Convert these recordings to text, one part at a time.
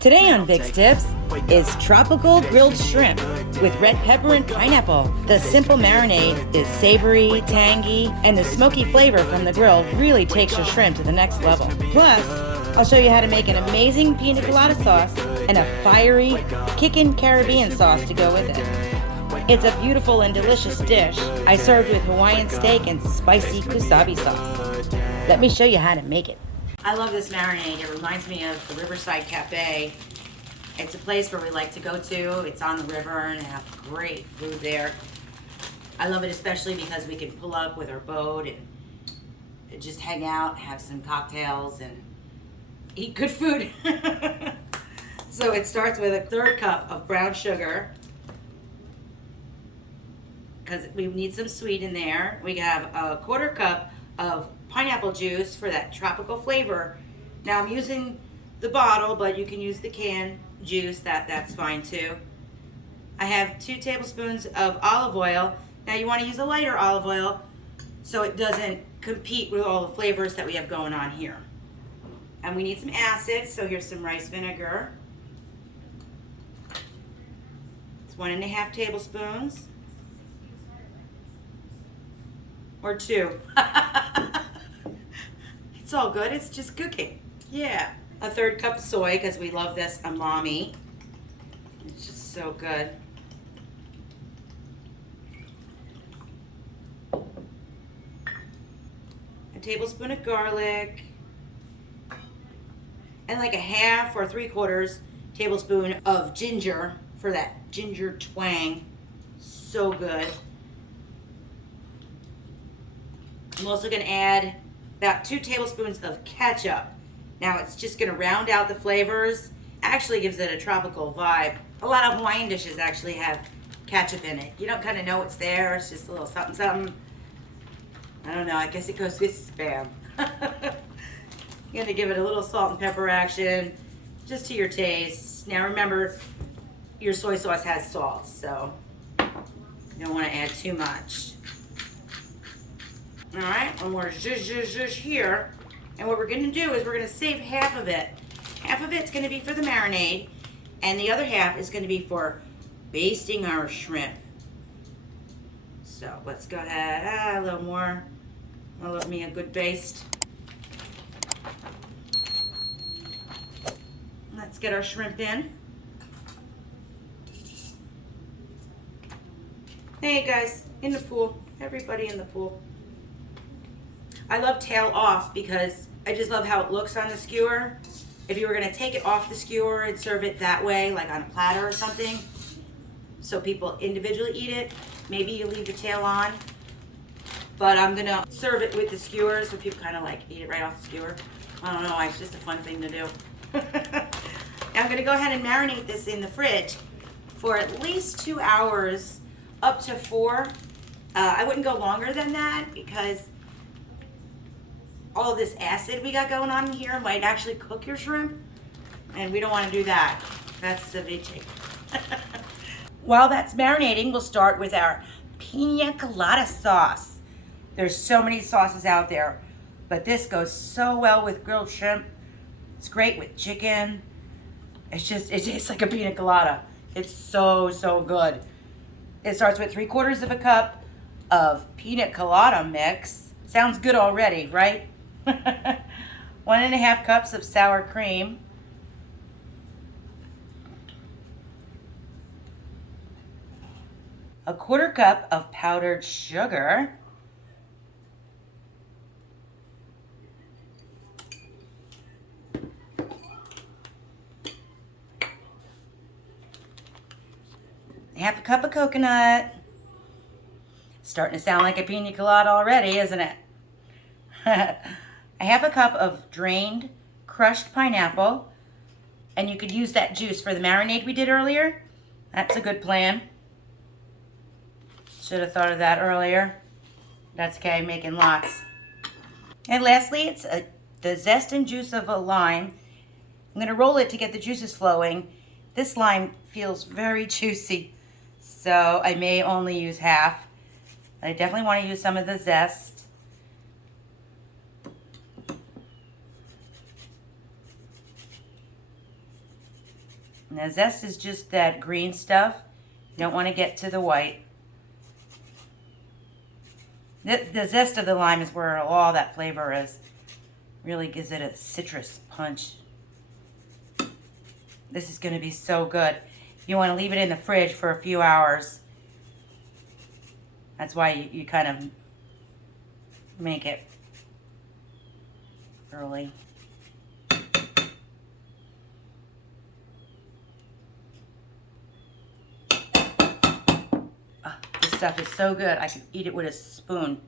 Today on Vic's Tips is tropical grilled shrimp with red pepper and pineapple. The simple marinade is savory, tangy, and the smoky flavor from the grill really takes your shrimp to the next level. Plus, I'll show you how to make an amazing Pina Colada sauce and a fiery, kickin' Caribbean sauce to go with it. It's a beautiful and delicious dish I served with Hawaiian steak and spicy wasabi sauce. Let me show you how to make it. I love this marinade. It reminds me of the Riverside Cafe. It's a place where we like to go to. It's on the river and have great food there. I love it especially because we can pull up with our boat and just hang out, have some cocktails, and eat good food. So it starts with a 1/3 cup of brown sugar because we need some sweet in there. We have a 1/4 cup of pineapple juice for that tropical flavor. Now I'm using the bottle, but you can use the canned juice, that's fine too. I have 2 tablespoons of olive oil. Now you want to use a lighter olive oil so it doesn't compete with all the flavors that we have going on here. And we need some acid, so here's some rice vinegar. It's 1½ tablespoons. Or 2. It's all good, it's just cooking. Yeah. A 1/3 cup of soy, because we love this umami. It's just so good. A tablespoon of garlic. And like a 1/2 or 3/4 tablespoon of ginger for that ginger twang. So good. I'm also going to add about 2 tablespoons of ketchup. Now it's just going to round out the flavors. Actually gives it a tropical vibe. A lot of Hawaiian dishes actually have ketchup in it. You don't kind of know it's there. It's just a little something something. I don't know. I guess it goes with Spam. You're going to give it a little salt and pepper action just to your taste. Now remember, your soy sauce has salt, so you don't want to add too much. All right, one more zhuzh here. And what we're gonna do is we're gonna save half of it. Half of it's gonna be for the marinade, and the other half is gonna be for basting our shrimp. So let's go ahead, a little more. I love me a good baste. Let's get our shrimp in. Hey guys, in the pool, everybody in the pool. I love tail off because I just love how it looks on the skewer. If you were gonna take it off the skewer and serve it that way, like on a platter or something, so people individually eat it, maybe you leave the tail on. But I'm gonna serve it with the skewer so people kind of like eat it right off the skewer. I don't know why, it's just a fun thing to do. Now I'm gonna go ahead and marinate this in the fridge for at least 2 hours, up to 4. I wouldn't go longer than that because all this acid we got going on here might actually cook your shrimp, and we don't want to do that. That's ceviche. While that's marinating, we'll start with our Pina Colada Sauce. There's so many sauces out there, but this goes so well with grilled shrimp. It's great with chicken. It tastes like a pina colada. It's so good. It starts with 3/4 cup of pina colada mix. Sounds good already, right? 1½ cups of sour cream. A 1/4 cup of powdered sugar. ½ cup of coconut. Starting to sound like a pina colada already, isn't it? A 1/2 cup of drained, crushed pineapple. And you could use that juice for the marinade we did earlier. That's a good plan. Should have thought of that earlier. That's okay, making lots. And lastly, it's the zest and juice of a lime. I'm gonna roll it to get the juices flowing. This lime feels very juicy, so I may only use half. I definitely want to use some of the zest. And the zest is just that green stuff. You don't want to get to the white. The zest of the lime is where all that flavor is. Really gives it a citrus punch. This is going to be so good. You want to leave it in the fridge for a few hours. That's why you kind of make it early. This stuff is so good. I could eat it with a spoon.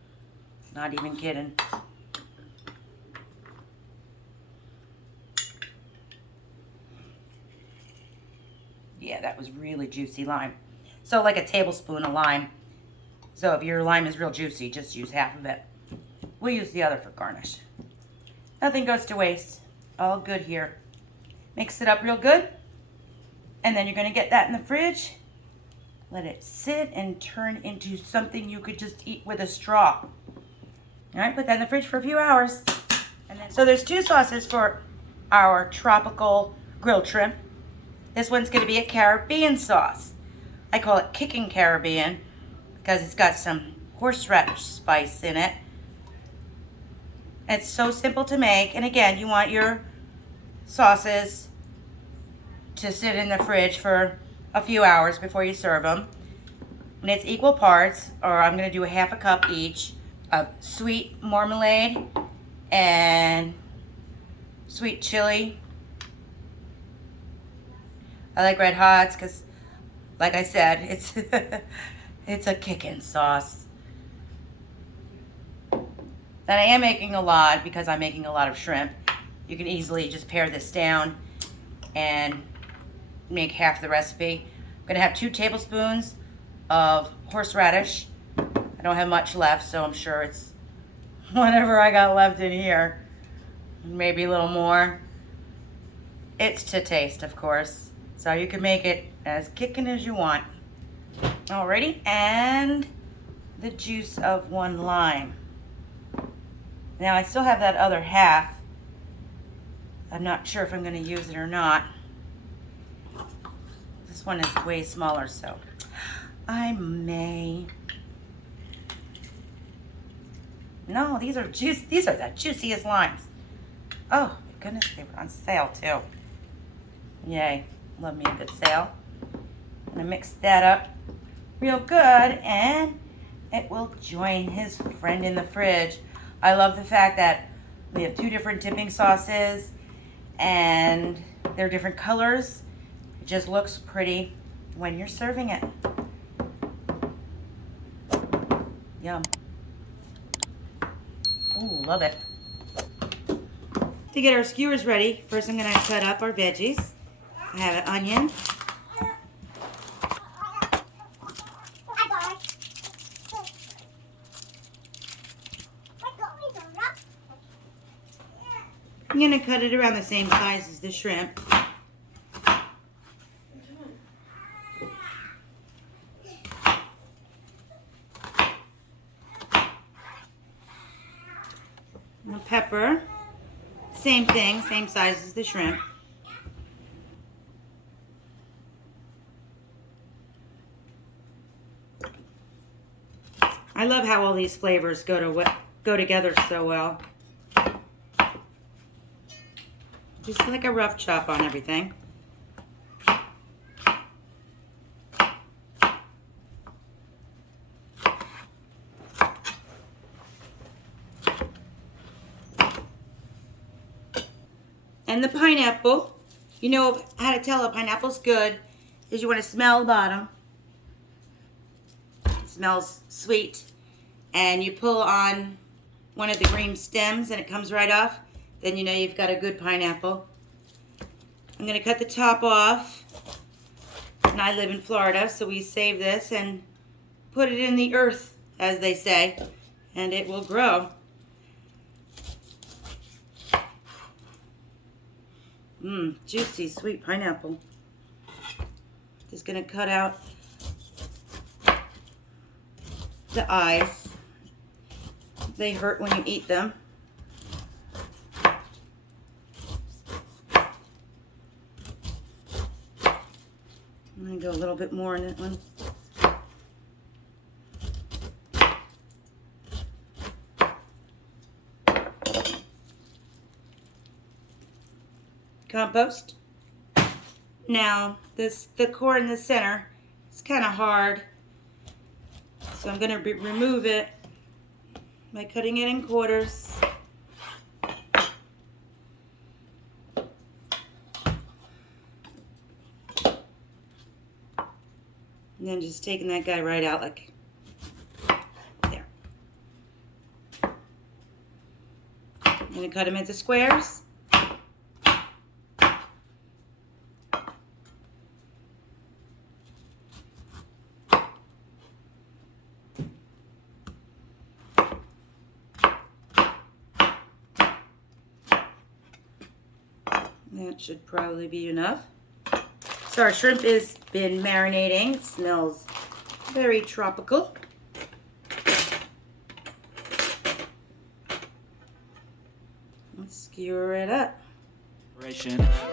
Not even kidding. Yeah, that was really juicy lime. So like a tablespoon of lime. So if your lime is real juicy, just use half of it. We'll use the other for garnish. Nothing goes to waste. All good here. Mix it up real good. And then you're going to get that in the fridge. Let it sit and turn into something you could just eat with a straw. All right, put that in the fridge for a few hours. And then, so there's two sauces for our tropical grilled shrimp. This one's going to be a Caribbean sauce. I call it Kicking Caribbean because it's got some horseradish spice in it. It's so simple to make. And again, you want your sauces to sit in the fridge for a few hours before you serve them. And it's equal parts, or I'm going to do a half a cup each, of sweet marmalade and sweet chili. I like red hots because, like I said, it's it's a kicking sauce. And I am making a lot because I'm making a lot of shrimp. You can easily just pare this down and make half the recipe. I'm going to have 2 tablespoons of horseradish. I don't have much left, so I'm sure it's whatever I got left in here. Maybe a little more. It's to taste, of course. So you can make it as kicking as you want. Alrighty, and the juice of 1 lime. Now I still have that other half. I'm not sure if I'm going to use it or not. This one is way smaller, so I may. No, these are the juiciest limes. Oh my goodness, they were on sale too. Yay, love me a good sale. I'm gonna mix that up real good, and it will join his friend in the fridge. I love the fact that we have 2 different dipping sauces, and they're different colors. It just looks pretty when you're serving it. Yum. Ooh, love it. To get our skewers ready, first I'm going to cut up our veggies. I have an onion. I'm going to cut it around the same size as the shrimp. And pepper, same thing, same size as the shrimp. I love how all these flavors go together so well. Just like a rough chop on everything. And the pineapple, you know how to tell a pineapple's good is you want to smell the bottom. It smells sweet. And you pull on one of the green stems and it comes right off. Then you know you've got a good pineapple. I'm going to cut the top off. And I live in Florida, so we save this and put it in the earth, as they say, and it will grow. Juicy, sweet pineapple. Just going to cut out the eyes. They hurt when you eat them. I'm gonna go a little bit more in that one. Compost. Now, the core in the center is kind of hard, so I'm going to remove it by cutting it in quarters. And then just taking that guy right out like there. I'm going to cut him into squares. That should probably be enough. So our shrimp has been marinating. It smells very tropical. Let's skewer it up.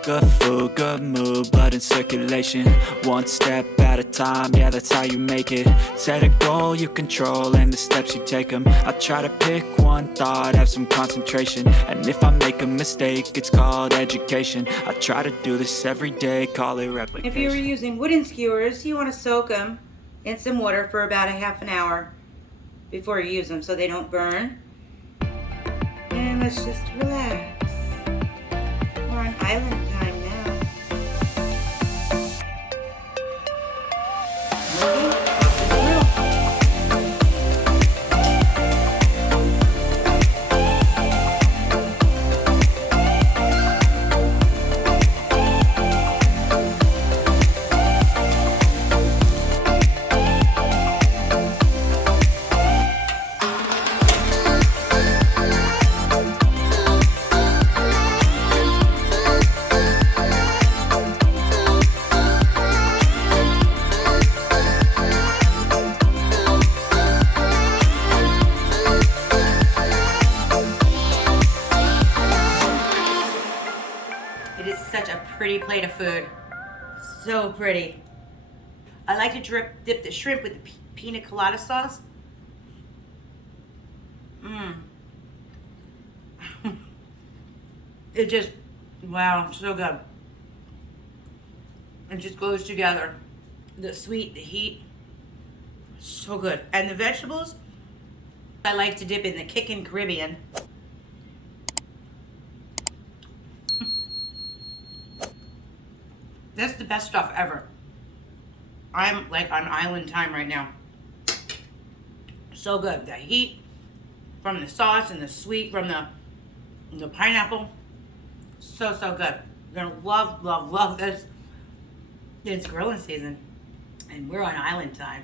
Good food, good mood, blood in circulation. One step at a time, yeah, that's how you make it. Set a goal you control and the steps you take them. I try to pick one thought, have some concentration. And if I make a mistake, it's called education. I try to do this every day, call it replication. If you were using wooden skewers, you want to soak them in some water for about a half an hour before you use them so they don't burn. And let's just relax. We're on island time now. It is such a pretty plate of food. So pretty. I like to dip the shrimp with the Pina Colada Sauce. It just, wow, so good. It just goes together. The sweet, the heat, so good. And the vegetables, I like to dip in the Kickin' Caribbean. That's the best stuff ever. I'm like on island time right now. So good. The heat from the sauce and the sweet from the pineapple. So good. You're gonna love, love, love this. It's grilling season and we're on island time.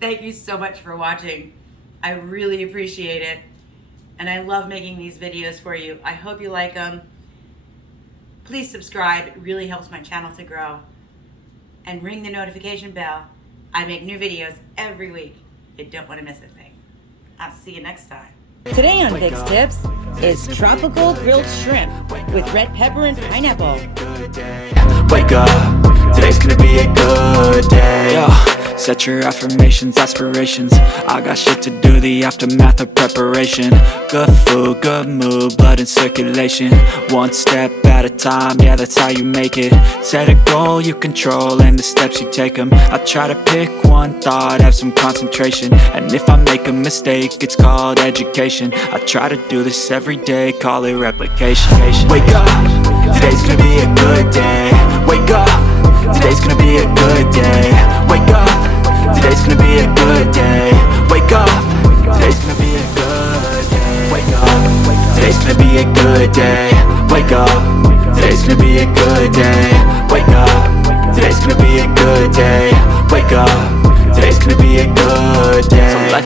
Thank you so much for watching. I really appreciate it. And I love making these videos for you. I hope you like them. Please subscribe, it really helps my channel to grow. And ring the notification bell. I make new videos every week. You don't want to miss a thing. I'll see you next time. Today on Vic's Tips is tropical grilled shrimp with red pepper and pineapple. Wake up, today's gonna be a good day. Yo, set your affirmations, aspirations. I got shit to do, the aftermath of preparation. Good food, good mood, blood in circulation. One step at a time, yeah, that's how you make it. Set a goal you control and the steps you take them. I try to pick one thought, have some concentration. And if I make a mistake, it's called education. I try to do this every day, call it replication. Wake up, today's gonna be a good day. Wake up, today's gonna be a good day. Wake up, today's gonna be a good day. Wake up, today's gonna be a good day. Wake up, today's gonna be a good day. Wake up, today's gonna be a good day. Wake up, today's gonna be a good day. Wake up, today's gonna be a good day.